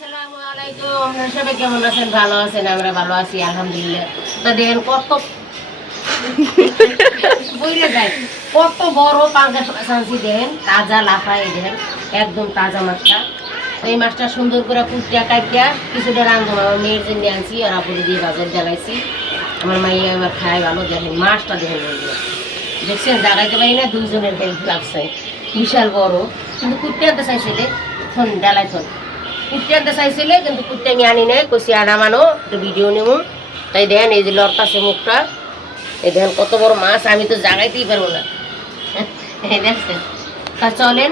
আমরা এই মাছটা। সুন্দর করে কুটিয়া কাটিয়া কিছুটা রান্ধব। আমার মেয়ের জন্য আনছি, আর দিয়ে বাজার জ্বালাইছি। আমার মাইয়া এবার খায় ভালো, দেখেন মাছটা দেখেন। দেখছেন পারি না, দুইজনের হেল্প লাগছে। বিশাল বড়। কিন্তু কুটতে আনতে চাইছিলে থন ডালাই থন। কুটতে আনতে চাইছিলে কিন্তু কুটতে আমি আনি নাই কষি আনা মানো একটু ভিডিও নেব তাই দেখেন এই যে লড়তাছে মুখটা। এই দেখেন কত বড় মাছ আমি তো জাগাইতেই পারব না। এই দেখছেন। তা চলেন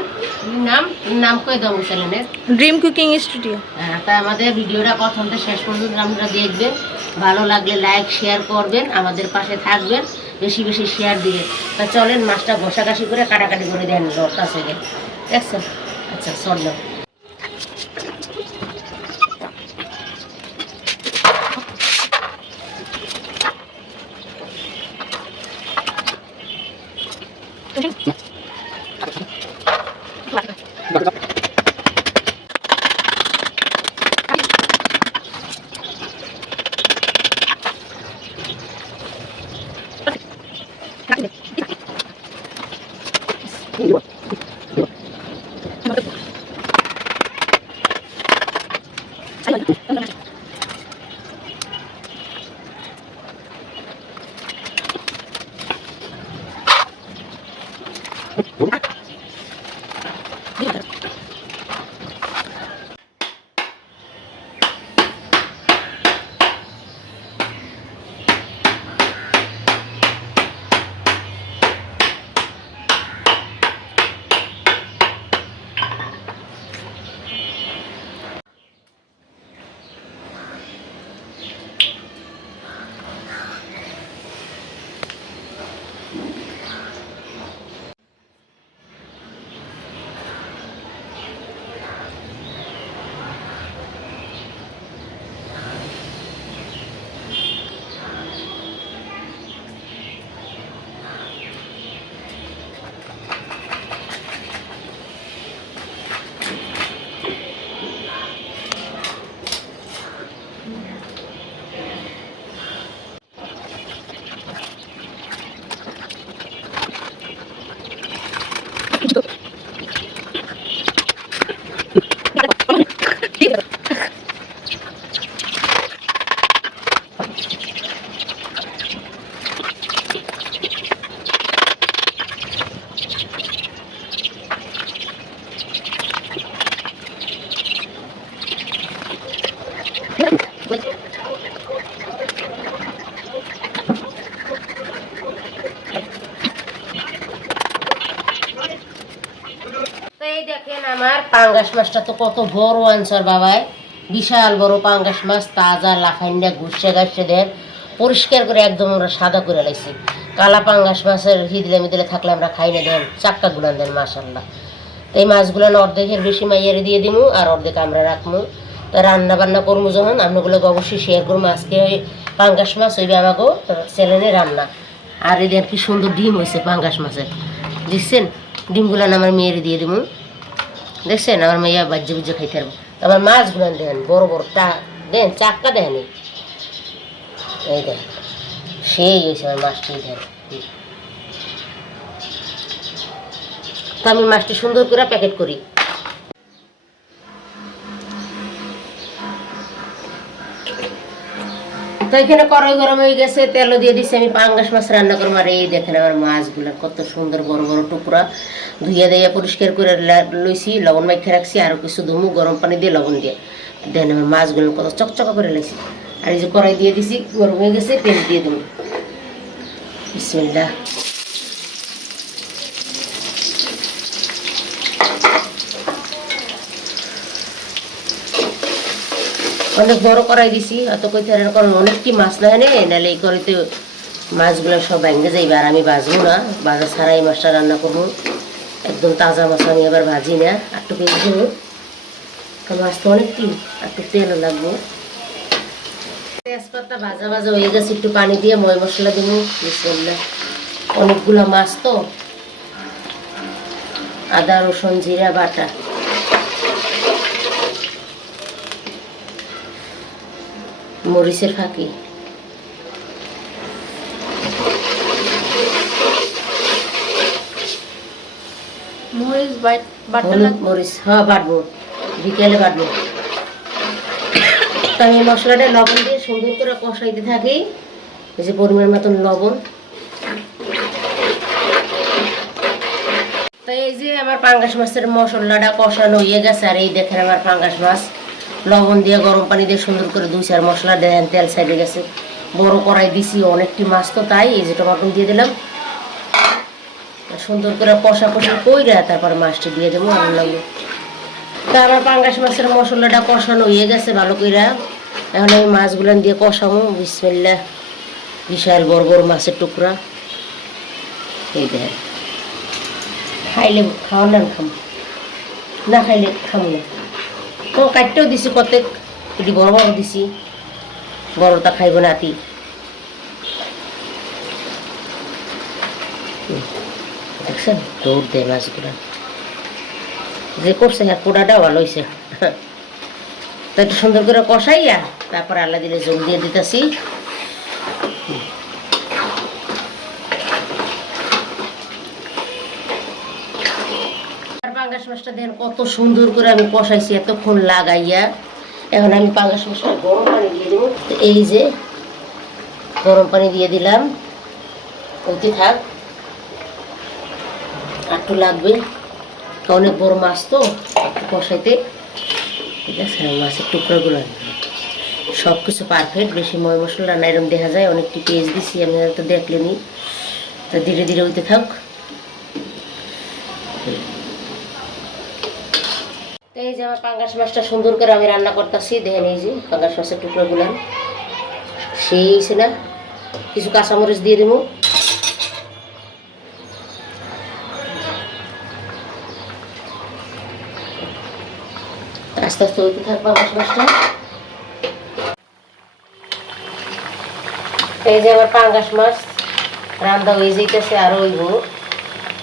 নাম? নাম কয়ে দেবো চ্যানেলের ড্রিম কুকিং স্টুডিও। হ্যাঁ, তা আমাদের ভিডিওটা প্রথম থেকে শেষ পর্যন্ত আপনারা দেখবেন। ভালো লাগলে লাইক শেয়ার করবেন আমাদের পাশে থাকবেন বেশি বেশি শেয়ার দিবেন। তা চলেন মাছটা ঘষাঘাষি করে কাটাকাটি করে দেন দরকার থেকে দেখছেন? আচ্ছা চললাম তো আমার পাঙ্গাস মাছটা তো কত বড় আনসার বাবাই। বিশাল বড় পাঙ্গাস মাছ, তাজা লাফাইন্ডা ঘুরছে গাছে দেন। পরিষ্কার করে একদম আমরা সাদা করে লাইছি। কালা পাঙ্গাস মাছের হিদলে মিদলে থাকলে আমরা খাই না দেন, চাক্কা গুলান দেন মাসাল্লাহ তো এই মাছগুলো অর্ধেকের বেশি মাইয়ারে দিয়ে দিমু আর অর্ধেক আমরা রাখব তো রান্না বান্না করব যখন আপনাগুলোকে অবশ্যই শেয়ার করব আজকে ওই পাঙ্গাস মাছ ওই আমাকেও চ্যানেলে রান্না। আর এদের কি সুন্দর ডিম হয়েছে পাঙ্গাস মাছের। দেখছেন? ডিমগুলো আমার মেয়েরে দিয়ে দেবো দেখছেন আমার মেয়ে বাজ্যে বুজ্জে খাইতে পারব আমার মাছ গুলান দেন, বড় বড় তা, দেন, চাক্কা দেন এই। দেন, সেই হয়েছে আমার মাছটি, দেন। তো আমি মাছটি সুন্দর করে প্যাকেট করি তো এখানে কড়াই গরম হয়ে গেছে, তেলও দিয়ে দিচ্ছি আমি পাঙ্গাস মাছ রান্না করব। আর এই দেখেন আমার মাছগুলো, কত সুন্দর বড় বড় টুকরা। ধুইয়া দিয়ে পরিষ্কার করে লইছি, লবণ মাইখে রাখছি, আর কিছু ধুমু, গরম পানি দিয়ে লবণ দিয়ে। দেখেন আমার মাছগুলো কত চকচকা করে লাইছি। আর এই যে কড়াই দিয়ে দিছি, গরম হয়ে গেছে, তেল দিয়ে দেবো। বিসমিল্লাহ। অনেক বড় করাই দিছি। অত কইতে কারণ অনেক কি মাছ না এনে নাহলে এই করিতে মাছগুলো সব ভেঙে যাইবে আর আমি ভাজবো না। ভাজা ছাড়া এই মাছটা রান্না করব। একদম তাজা মাছ আমি এবার ভাজি না। দেবো কারণ মাছ তো অনেক কি, একটু তেলও লাগবো। তেজপাতা ভাজা ভাজা হয়ে গেছে, একটু পানি দিয়ে ময় মশলা দেবো। বিসমিল্লাহ। অনেকগুলো মাছ তো। আদা, রসুন, জিরা, বাটা। মরিচের ফাঁকি। মরিচ হলুদ মরিচ হ্যাঁ বাটবো। বিকেলে বাটবো। তো আমি মশলাটা লবণ দিয়ে সুন্দর করে কষাইতে থাকি। এই যে পরিমাণ মতন লবণ। তো এই যে আমার পাঙ্গাস মাছের মশলাটা কষানো হয়ে গেছে আর এই দেখেন আমার পাঙ্গাস মাছ। লবণ দিয়ে গরম পানি দিয়ে সুন্দর করে দুই চার মশলা দেন, তেল সাইডে গেছে। বড় কড়াই দিছি, অনেকটি মাছ তো তাই, এই যে টমাটো দিয়ে দিলাম। সুন্দর করে কষা কষা কইরা তারপর মাছটা দিয়ে দেবো ভালো লাগল তা আমার পাঙ্গাস মাছের মশলাটা কষানো হয়ে গেছে ভালো কইরা। এখন আমি মাছগুলো দিয়ে কষাবো বিসমিল্লা বিশাল বড় বড় মাছের টুকরা। এই দেখেন। খাইলে খাওয়ান না খাম। না খাইলে খাম না। তো কাটতেও দিছি প্রত্যেক এটি বড় বড় দিছি বড়টা খাইব নাতি দেখছেন? দৌড় দেয় মাছগুলো যে করছে হ্যাঁ পোড়াটা ভালো হয়েছে তো একটু সুন্দর করে কষাইয়া, তারপর আল্লাহ দিলে জল দিয়ে দিতেছি। পাঙ্গাস মাছটা দেখেন কত সুন্দর করে আমি কষাইছি এতক্ষণ লাগাইয়া। এখন আমি পাঙ্গাস মাছটা গরম পানি দিয়ে দেবো। তো এই যে গরম পানি দিয়ে দিলাম। ওতে থাক। একটু লাগবে। অনেক বড় মাছ তো কষাইতে। আছে মাছের টুকরাগুলো। সব কিছু পারফেক্ট বেশি ময় মশলা না এরকম দেখা যায়। অনেকটি পেঁয়াজ দিছি, আমি হয়তো দেখলেনি তো ধীরে ধীরে হইতে থাক। তো যে আমার পাঙ্গাস মাছটা সুন্দর করে আমি রান্না করতেছি, দেখেন এই যে পাঙ্গাস মাছের টুকরোগুলো। সেই হয়েছে না, কিছু কাঁচামরিচ দিয়ে দেবো আস্তে আস্তে হইতে থাকব আমার মাছটা। এই যে আমার পাঙ্গাস মাছ, রান্না হয়ে যাইতেছে, আর ওইব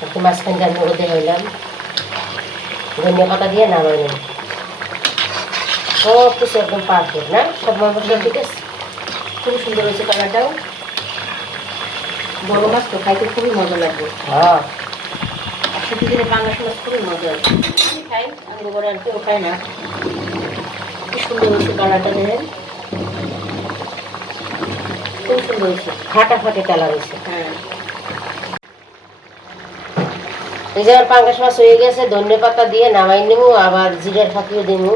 একটু মাঝখান দিয়ে আমি ওদের হইলাম। ধনিয়া পাতা দিয়ে নামাই নেই সব কিছু একদম পারফেক্ট না? সব মশলা ঠিক আছে? খুব সুন্দর হয়েছে কালারটাও। বড় মাছ তো খাইতে খুবই মজা লাগবে। হ্যাঁ। পাঙ্গাস মাছ খুবই মজা খাই আমি করে আর কেউ খাই না। কি সুন্দর হয়েছে কালারটা দেখেন। খুব সুন্দর হয়েছে। ফাটা ফাটে কালার হয়েছে। হ্যাঁ। এই যে আমার পাঙ্গাস মাছ হয়ে গেছে ধনে পাতা দিয়ে নামাই নেব আবার জিরার ফাঁকিও দেবো।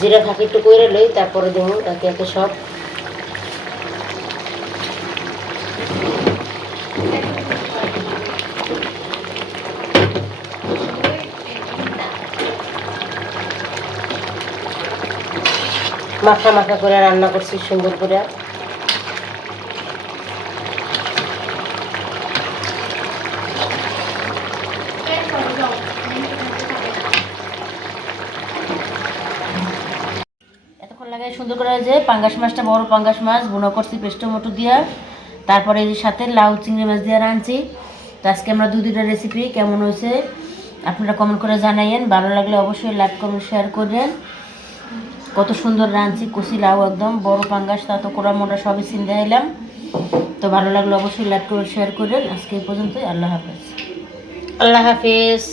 জিরার ফাঁকি একটু করে লই, তারপরে দেবো একে একে সব। মাখা মাখা করে রান্না করছি সুন্দর করে সুন্দর করে যে পাঙ্গাস মাছটা, বড় পাঙ্গাস মাছ বুনো করছি পেস্টো মটো দিয়া। তারপরে এই সাথে লাউ চিংড়ি মাছ দিয়ে রাঁধছি। তো আজকে আমরা দু দুটা রেসিপি কেমন হয়েছে আপনারা কমেন্ট করে জানাইয়েন। ভালো লাগলে অবশ্যই লাইক কমেন্ট শেয়ার করবেন। কত সুন্দর রাঁধছি, কষি লাউ একদম, বড় পাঙ্গাস, তা তো কোড়া মোটা সবই চিন্তা এলাম তো ভালো লাগলে অবশ্যই লাইক করে শেয়ার করবেন। আজকে এই পর্যন্তই, আল্লাহ হাফেজ। আল্লাহ হাফিজ।